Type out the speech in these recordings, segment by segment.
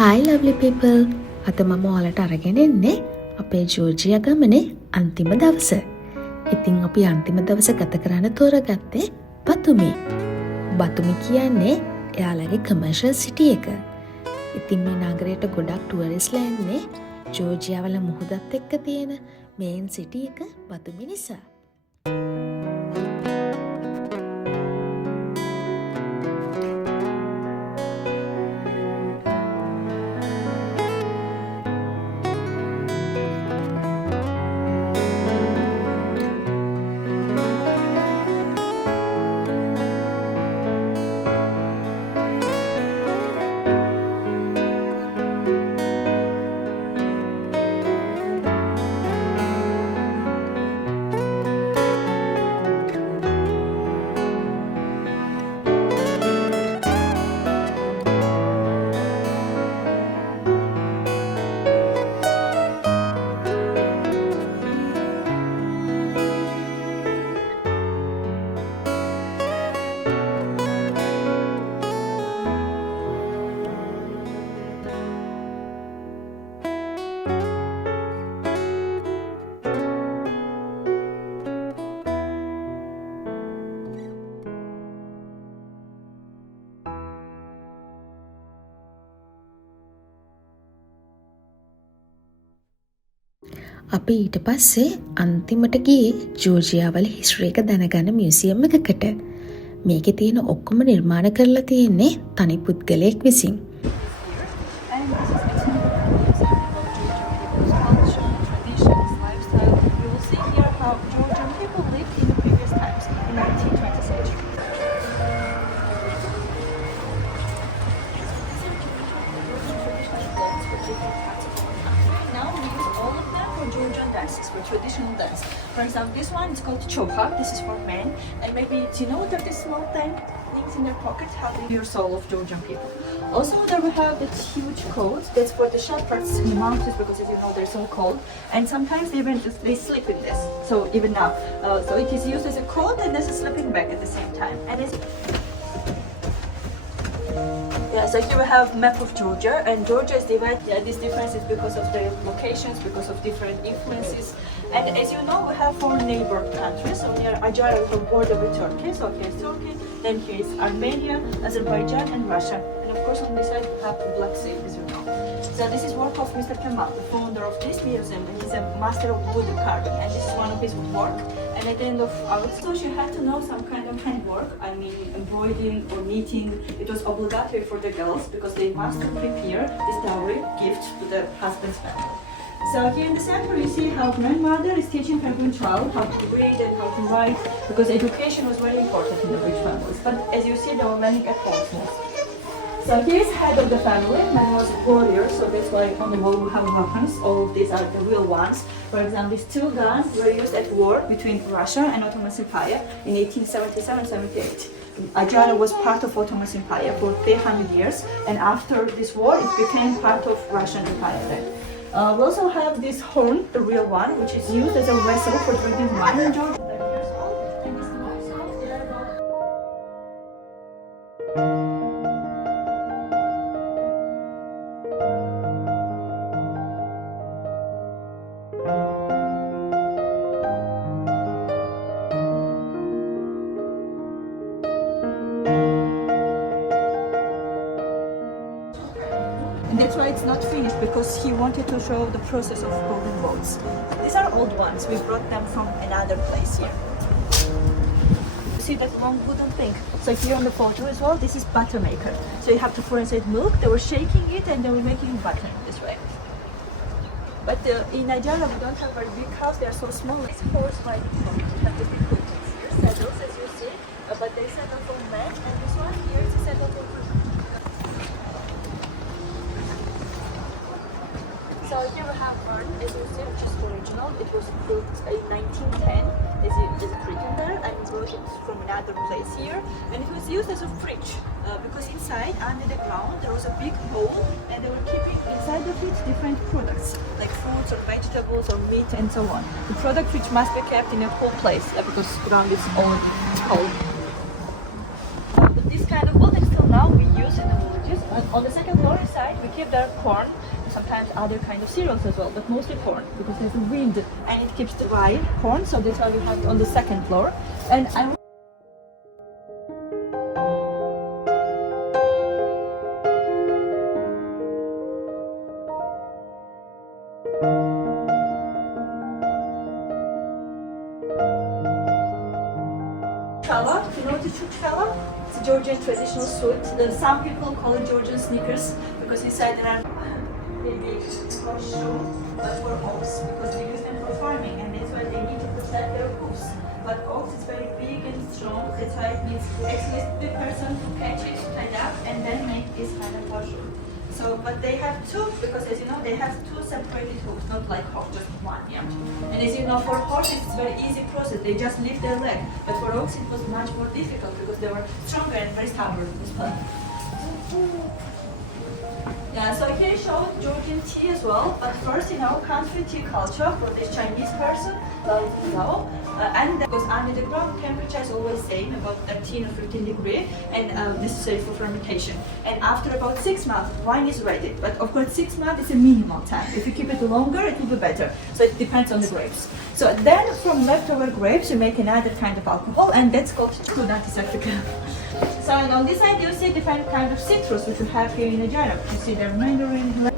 Hi lovely people! අද මම ඔයාලට අරගෙන එන්නේ අපේ ජෝර්ජියා ගමනේ අන්තිම දවස. ඉතින් අපි අන්තිම දවස ගත කරන්න තෝරගත්තේ බතුමි. බතුමි කියන්නේ එයාලගේ කමර්ෂල් සිටි එක. ඉතින් මේ නගරයට ගොඩක් ටුවරිස්ට්ලා එන්නේ ජෝර්ජියා වල මුහුදත් එක්ක තියෙන මේන් සිටි එක බතුමි නිසා. අපි ඊට පස්සේ අන්තිමට ගියේ ජෝර්ජියා වල හිස්ටරි එක දැනගන්න මියුසියම් එකකට. මේකේ තියෙන ඔක්කොම නිර්මාණ කරලා තියෙන්නේ තනි පුද්ගලයෙක් විසින්. Georgian dances for traditional dance. For example, this one is called choha. This is for men, and maybe do you know that these small things in their pockets have the pure soul of Georgian people. Also, there we have this huge coat. That's for the shepherds in the mountains because, as you know, they're so cold, and sometimes they sleep in this. So even now, so it is used as a coat and as a sleeping bag at the same time. And it's so here we have map of Georgia, and Georgia is divided. This difference is because of the locations, because of different influences. And as you know, we have 4 neighbor countries. So near Ajar, we have border with Turkey. So here's Turkey, then here is Armenia, Azerbaijan, and Russia. And of course, on this side, we have the Black Sea, as you know. So this is work of Mr. Kemal, the founder of this museum. He's a master of wood carving, and this is one of his work. And at the end of our study, you had to know some kind of handwork. I mean, embroidering or knitting. It was obligatory for the girls because they must prepare this dowry gift to the husband's family. So here in the center, you see how grandmother is teaching her grandchild how to read and how to write because education was very important in the rich families. But as you see, they were learning at home mostly. So here is head of the family. Man was a warrior, so that's why on the wall we have weapons. All of these are the real ones. For example, these 2 guns were used at war between Russia and Ottoman Empire in 1877-78. Ajara was part of Ottoman Empire for 300 years, and after this war, it became part of Russian Empire then. We also have this horn, the real one, which is used as a vessel for drinking wine in Georgia. And that's why it's not finished because he wanted to show the process of building boats. These are old ones. We brought them from another place here. You see that long wooden thing? So here on the photo as well, this is butter maker. So you have to pour inside milk. They were shaking it and they were making butter this way. But in Nigeria, we don't have very big house. They are so small. This horse like we have the big curtains here, saddles as you see. But they saddle for men, and this one here is a saddle for women. So here we have bird, as you see, which is original. It was built in 1910, as it's written there, and brought it from another place here. And it was used as a fridge, because inside, under the ground, there was a big hole, and they were keeping inside of it different products, like fruits or vegetables or meat and so on. The product which must be kept in a cool place, because ground is all cold. But this kind of building still now we use in the villages. And on the second floor inside, we keep their corn, sometimes other kind of cereals as well, but mostly corn because there's a wind and it keeps dry corn. So that's why we have it on the second floor. And I Chala, you know the chala? It's a Georgian traditional sweet. Some people call it Georgian Snickers because inside there are maybe mushroom, but for oats because they use them for farming and that's why they need to protect their hoofs. But oats is very big and strong, that's why it needs actually the person to catch it, tie it up, and then make this kind of mushroom. So, but they have two, because as you know, they have two separated hooves, not like horse, just one, yeah. And as you know, for horses, it's a very easy process. They just lift their leg. But for oaks, it was much more difficult because they were stronger and very stubborn as well. Yeah, so here show Georgian tea as well. But first, in our country, tea culture for this Chinese person, and because under the ground temperature is always same, about 13 or 15 degrees, and necessary for fermentation. And after about 6 months, wine is ready. But of course, 6 months is a minimum time. If you keep it longer, it will be better. So it depends on the grapes. So then from leftover grapes, you make another kind of alcohol, and that's called antiseptica. So and on this side, you see different kind of citrus which we have here in the jar. You see the mandarin.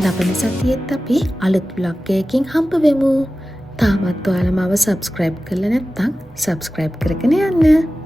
ලබන සතියෙත් අපි අලුත් vlog එකකින් හම්බ වෙමු. තාමත් ඔයාලා මාව subscribe කරලා නැත්නම් subscribe කරගෙන යන්න.